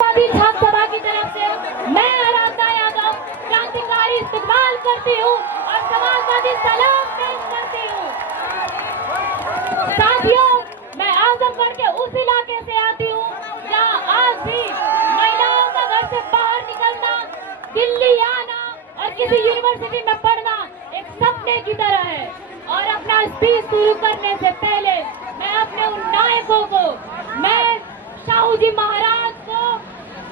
छात्र सभा की तरफ से मैं आराधना यादव क्रांतिकारी इस्तेमाल करती हूँ और समाजवादी सलाम पेश करती हूँ। साथियों, मैं आजमगढ़ के उस इलाके से आती हूँ जहाँ आज भी महिलाओं का घर से बाहर निकलना, दिल्ली आना और किसी यूनिवर्सिटी में पढ़ना एक सपने की तरह है। और अपना स्पीच शुरू करने से पहले मैं अपने उन नायकों को, मैं शाहू जी महाराज को,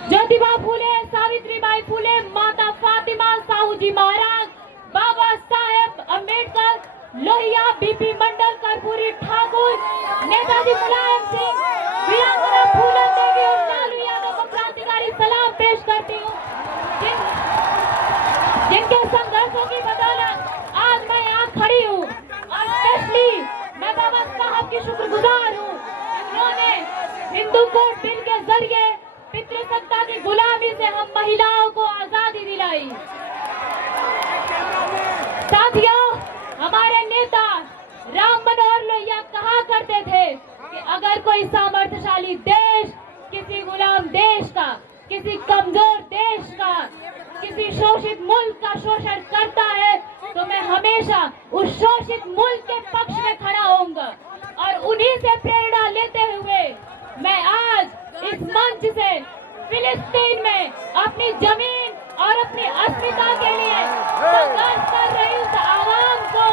ज्योतिबा फूले, सावित्रीबाई फूले, माता फातिमा, साहू जी महाराज, बाबा साहेब अम्बेडकर, लोहिया, बीपी मंडल, कर्पूरी ठाकुर, नेताजी मुलायम सिंह, वीरांगना फूलन देवी और लालू यादव को क्रांतिकारी सलाम पेश करती हूँ, जिनके संघर्षों की बदौलत आज मैं यहाँ खड़ी हूँ। और स्पेशली मैं बाबा साहब की शुक्रगुजार हूँ, उन्होंने हिंदू कोड बिल के जरिए पितृसत्ता की गुलामी से हम महिलाओं को आजादी दिलाई। साथियों, हमारे नेता राम मनोहर लोहिया कहा करते थे कि अगर कोई सामर्थ्यशाली देश किसी गुलाम देश का, किसी कमजोर देश का, किसी शोषित मुल्क का शोषण करता है तो मैं हमेशा उस शोषित मुल्क के पक्ष में खड़ा होऊंगा। और उन्हीं से प्रेरणा लेते हुए मैं आज इस मंच से फिलिस्तीन में अपनी जमीन और अपनी अस्मिता के लिए संघर्ष कर रही उस आवाम को,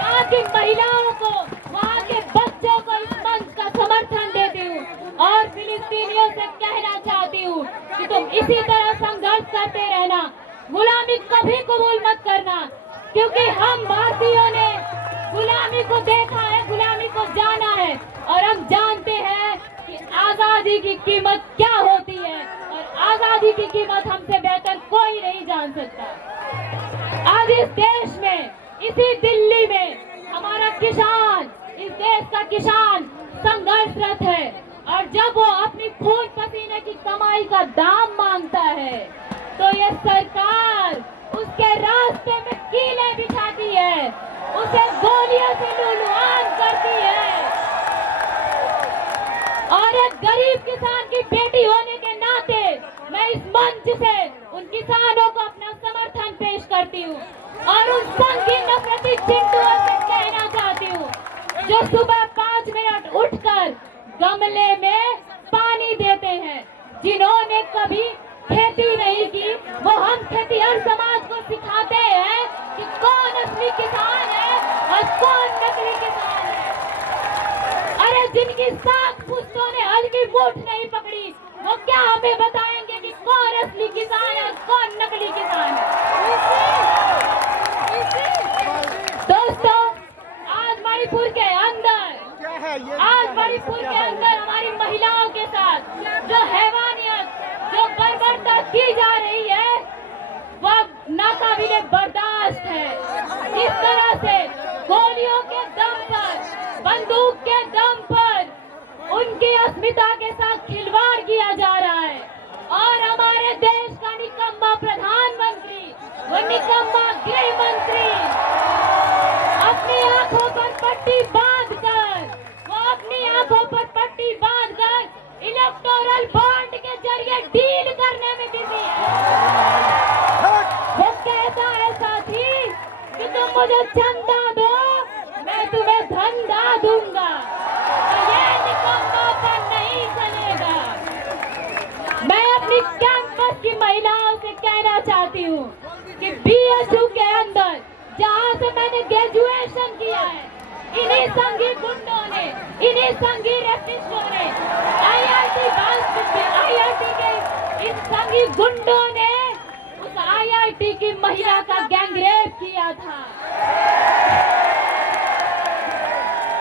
यहाँ की महिलाओं को, वहाँ के बच्चों को इस मंच का समर्थन देती हूँ और फिलिस्तीनियों से कहना चाहती हूँ कि तुम इसी तरह संघर्ष करते रहना, गुलामी कभी कबूल मत करना, क्योंकि हम भारतीयों ने गुलामी को देखा है, गुलामी को जाना है और हम जानते हैं कि आजादी की कीमत क्या होती है और आजादी की कीमत हमसे बेहतर कोई नहीं जान सकता। आज इस देश में, इसी दिल्ली में हमारा किसान, इस देश का किसान संघर्षरत है और जब वो अपनी खून पसीने की कमाई का दाम मांगता है तो ये सरकार उसके रास्ते में कीलें बिछाती है, उसे गोलियों से लुलुआन करती है। और एक गरीब किसान की बेटी होने के नाते मैं इस मंच से उन किसानों को अपना समर्थन पेश करती हूँ और उन संगीन नफरती चिंटुओं से कहना चाहती हूँ जो सुबह 5 मिनट उठकर गमले में पानी देते हैं, जिन्होंने कभी खेती नहीं की, वो हम खेतीहर समाज को सिखाते हैं कि कौन असली किसान है और कौन नकली किसान है। अरे जिनकी सात पुश्तों ने हल्की मूठ नहीं पकड़ी, वो क्या हमें बताएंगे कि कौन असली किसान है और कौन नकली किसान है। दोस्तों, आज मणिपुर के अंदर हमारी महिलाओं के साथ जो हैवानियत, जो बर्बरता की जा रही है, वह नाकाबिले बर्दाश्त है। इस तरह से गोलियों के दम पर, बंदूक के दम पर उनकी अस्मिता के साथ खिलवाड़ किया जा रहा है और हमारे देश का निकम्मा प्रधानमंत्री, वो निकम्मा गृह मंत्री अपनी आंखों पर पट्टी बांधकर इलेक्टोरल बॉन्ड के जरिए डील करने में बिजी है। वो कहता है साथी कि तुम मुझे चंदा दो, मैं तुम्हें धंधा दूंगा। तो ये निकम्मापन नहीं चलेगा। मैं अपनी कैंपस की महिलाओं से कहना चाहती हूँ कि बीएचयू के अंदर जहाँ से मैंने ग्रेजुएशन किया है, इन्हीं संघी गुंडों ने, इन्हीं संघी रेपिस्टों ने, आईआईटी के इस संघी गुंडों ने उस आईआईटी की महिला का गैंगरेप किया था।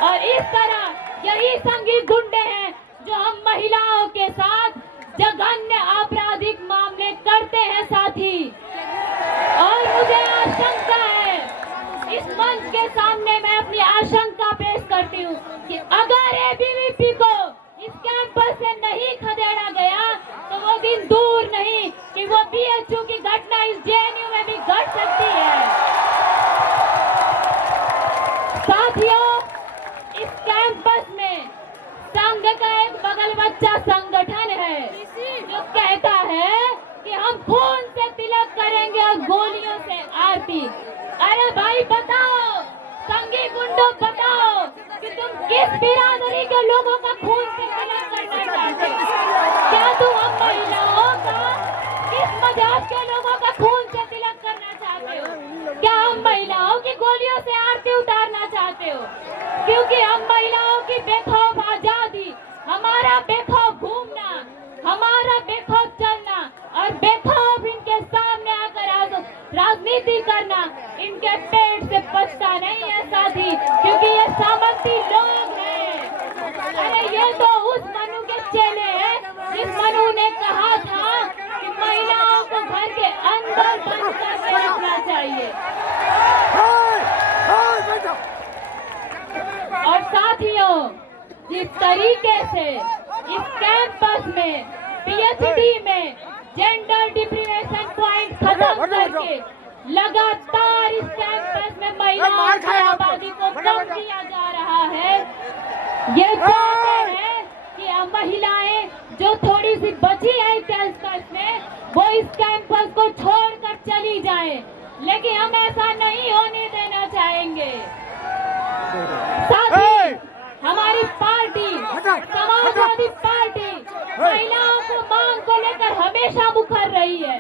और इस तरह यही संघी गुंडे हैं जो हम महिलाओं के साथ जघन्य आपराधिक मामले करते हैं साथी। और मुझे आशंका है, इस मंच के सामने मैं अपनी आशंका पेश करती हूँ कि अगर एबीवीपी को इस कैंपस से नहीं खदेड़ा गया तो वो दिन दूर नहीं कि वो बीएचयू की घटना इस जेएनयू में भी घट सकती है। साथियों, इस कैंपस में संघ का एक बगल बच्चा संगठन है जो कि हम खून से तिलक करेंगे और गोलियों से आरती। अरे भाई बताओ, संगी गुंडों बताओ कि तुम किस बिरादरी के लोगों का खून से तिलक करना चाहते हो? क्या तुम हम महिलाओं का, किस मजहब के लोगों का खून से तिलक करना चाहते हो? क्या हम महिलाओं की गोलियों से आरती उतारना चाहते हो? क्योंकि हम महिलाओं की बेखौफ आजादी, हमारा बेखौफ घूमना, हमारा बेखौफ चलना और बेखौफ इनके सामने आकर राजनीति करना इनके पेट से पचता नहीं है साथी, क्योंकि ये सामर्थी लोग हैं। अरे ये तो उस मनु के चेले हैं जिस मनु ने कहा था कि महिलाओं को घर के अंदर बंद करके रखना चाहिए। और साथियों, जिस तरीके से इस कैंपस में पीएचडी में जेंडर डिप्रिवेशन पॉइंट खत्म करके लगातार इस कैंपस में महिलाओं की आबादी को कम किया जा रहा है, ये चाहते हैं कि अब महिलाएं जो थोड़ी सी बची है इस कैंपस में वो इस कैंपस को छोड़कर चली जाएं, लेकिन हम ऐसा नहीं होने देना चाहेंगे। साथ ही हमारी पार्टी समाजवादी पार्टी महिलाओं को मांग को लेकर हमेशा मुखर रही है,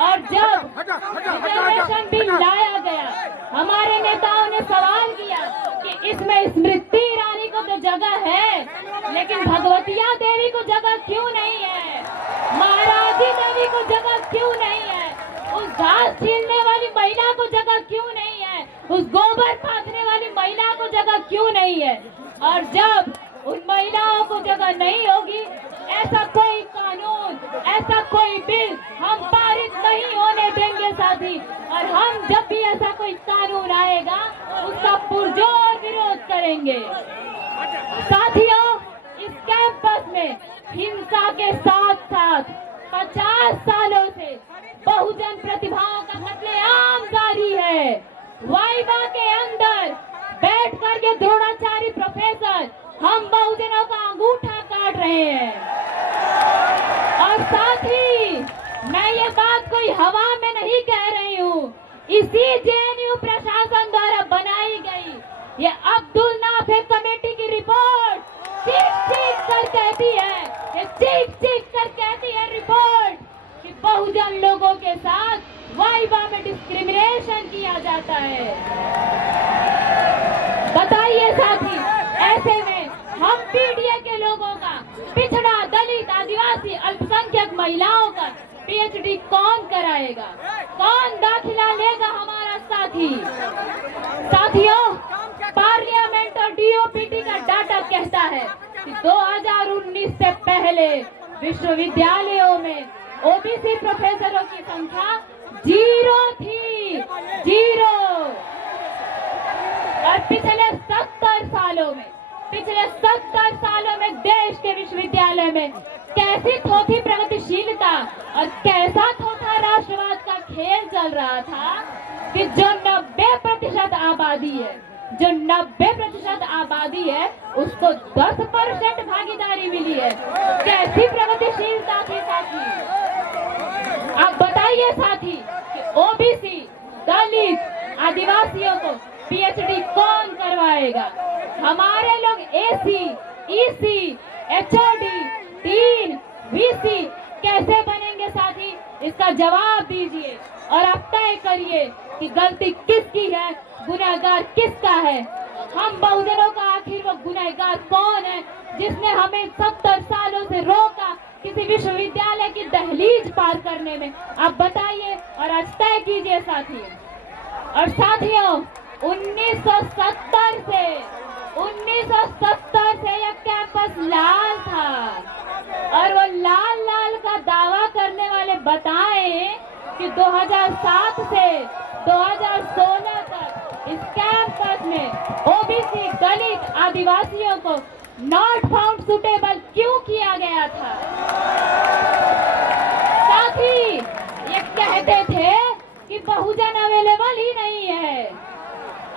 और जब रिजर्वेशन बिल लाया गया हमारे नेताओं ने सवाल किया कि इसमें स्मृति ईरानी को तो जगह है, लेकिन भगवतिया देवी को जगह क्यों नहीं है, महाराजी देवी को जगह क्यों नहीं है, उस घास छीलने वाली महिला को जगह क्यों नहीं है, उस गोबर फाँकने वाली महिला को जगह क्यों नहीं है? और जब उन महिलाओं को जगह नहीं होगी, ऐसा कोई कानून, ऐसा कोई बिल हम पारित नहीं होने देंगे साथी। और हम जब भी ऐसा कोई कानून आएगा उसका पुरजोर विरोध करेंगे। साथियों, इस कैंपस में हिंसा के साथ साथ 50 सालों से बहुजन प्रतिभाओं का कत्लेआम जारी है। वाइवा के अंदर बैठ करके द्रोणाचार्य प्रोफेसर हम बहुजनों का अंगूठा काट रहे हैं। और साथ ही मैं ये बात कोई हवा में नहीं कह रही हूँ, इसी जेएनयू प्रशासन द्वारा बनाई गई ये अब्दुल नाफे कमेटी की रिपोर्ट चीख कर कहती है, ये चीख कर कहती है रिपोर्ट कि बहुजन लोगों के साथ वाइवा में डिस्क्रिमिनेशन किया जाता है। बताइए साथी, ऐसे में हम पीडीए के लोगों का, पिछड़ा, दलित, आदिवासी, अल्पसंख्यक महिलाओं का पीएचडी कौन कराएगा? कौन दाखिला लेगा हमारा साथी? साथियों, पार्लियामेंट और डीओपीटी का डाटा कहता है कि 2019 से पहले विश्वविद्यालयों में ओबीसी प्रोफेसरों की संख्या 0 थी, 0। और पिछले 70 सालों में देश के विश्वविद्यालय में कैसी थोथी प्रगतिशीलता और कैसा थोथा राष्ट्रवाद का खेल चल रहा था कि जो 90% आबादी है उसको 10% भागीदारी मिली है। कैसी प्रगतिशीलता थी साथी? आप बताइए साथी कि ओबीसी, दलित, आदिवासियों को पीएचडी कौन करवाएगा? हमारे लोग AC, EC, HOD, tin, VC कैसे बनेंगे साथी? इसका जवाब दीजिए और आप तय करिए कि गलती किसकी है, गुनहगार किसका है। हम बहुजनों का आखिर वो गुनहगार कौन है जिसने हमें 70 सालों से रोका किसी विश्वविद्यालय की दहलीज पार करने में? आप बताइए और आज तय कीजिए साथी। और साथियों, 1970 से यह कैंपस लाल था, और वो लाल का दावा करने वाले बताएं कि 2007 से 2016 तक इस कैंपस में ओबीसी, दलित, आदिवासियों को नॉट फाउंड सुटेबल क्यों किया गया था? साथ ही ये कहते थे कि बहुजन अवेलेबल ही नहीं है।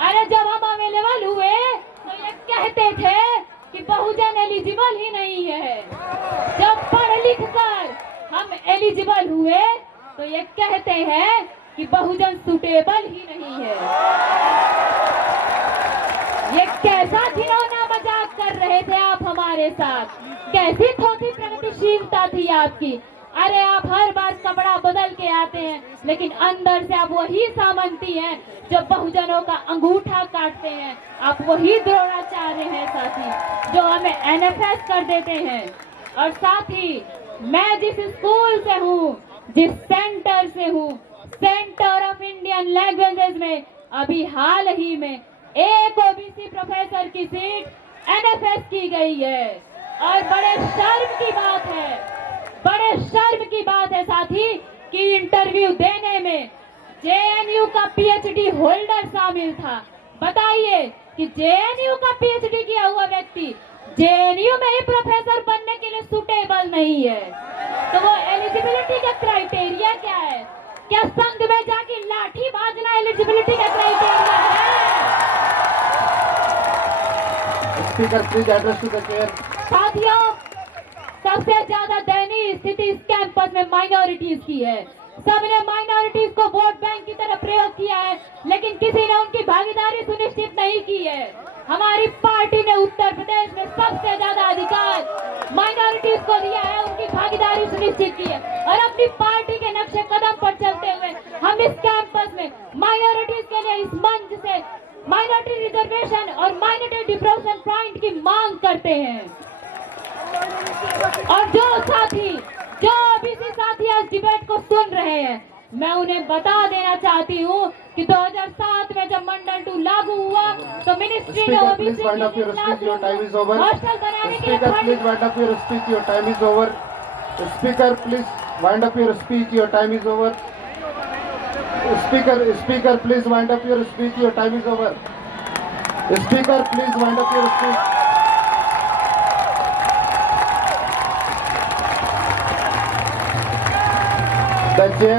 अरे जब हम अवेलेबल हुए तो ये कहते थे कि बहुजन एलिजिबल ही नहीं है। जब पढ़ लिख कर हम एलिजिबल हुए तो ये कहते हैं कि बहुजन सुटेबल ही नहीं है। ये कैसा घिनौना मजाक कर रहे थे आप हमारे साथ, कैसी थोड़ी प्रगतिशीलता थी आपकी। अरे आप हर बार कपड़ा बदल के आते हैं, लेकिन अंदर से आप वही सामंती हैं जो बहुजनों का अंगूठा काटते हैं। आप वही द्रोणाचार्य हैं साथी, जो हमें एनएफएस कर देते हैं। और साथी, मैं जिस स्कूल से हूँ, जिस सेंटर से हूँ, सेंटर ऑफ इंडियन लैंग्वेजेस में अभी हाल ही में एक ओबीसी प्रोफेसर की सीट एनएफएस की गई है। और बड़े शर्म की बात है, बड़े शर्म की बात है साथी कि इंटरव्यू देने में जेएनयू का पीएचडी होल्डर शामिल था। बताइए कि जेएनयू का पीएचडी किया हुआ व्यक्ति जेएनयू में ही प्रोफेसर बनने के लिए सुटेबल नहीं है, तो वो एलिजिबिलिटी का क्राइटेरिया क्या है? क्या संघ में जाके लाठी बाजना एलिजिबिलिटी का क्राइटेरिया है? Speaker please address to the chair. साथियों, सबसे ज्यादा दयनीय स्थिति इस कैंपस में माइनॉरिटीज की है। सबने माइनॉरिटीज को वोट बैंक की तरह प्रयोग किया है, लेकिन किसी ने उनकी भागीदारी सुनिश्चित नहीं की है। हमारी पार्टी ने उत्तर प्रदेश में सबसे ज्यादा अधिकार माइनॉरिटीज को दिया है, उनकी भागीदारी सुनिश्चित की है। और अपनी पार्टी के नक्शे कदम पर चलते हुए हम इस कैंपस में माइनॉरिटीज के लिए इस मंच से माइनॉरिटी रिजर्वेशन और माइनॉरिटी डिप्रोशन पॉइंट की मांग करते हैं। और जो साथी, जो ओबीसी साथी आज डिबेट को सुन रहे हैं, मैं उन्हें बता देना चाहती हूँ कि 2007 में जब मंडल 2 लागू हुआ तो मिनिस्ट्री ने ओबीसी हॉस्टल बनाने के लिए please wind up your speech, your time is over. Speaker please wind up your speech, your time is over. Speaker please wind up your speech, your time is over. Speaker please wind up your speech. The chair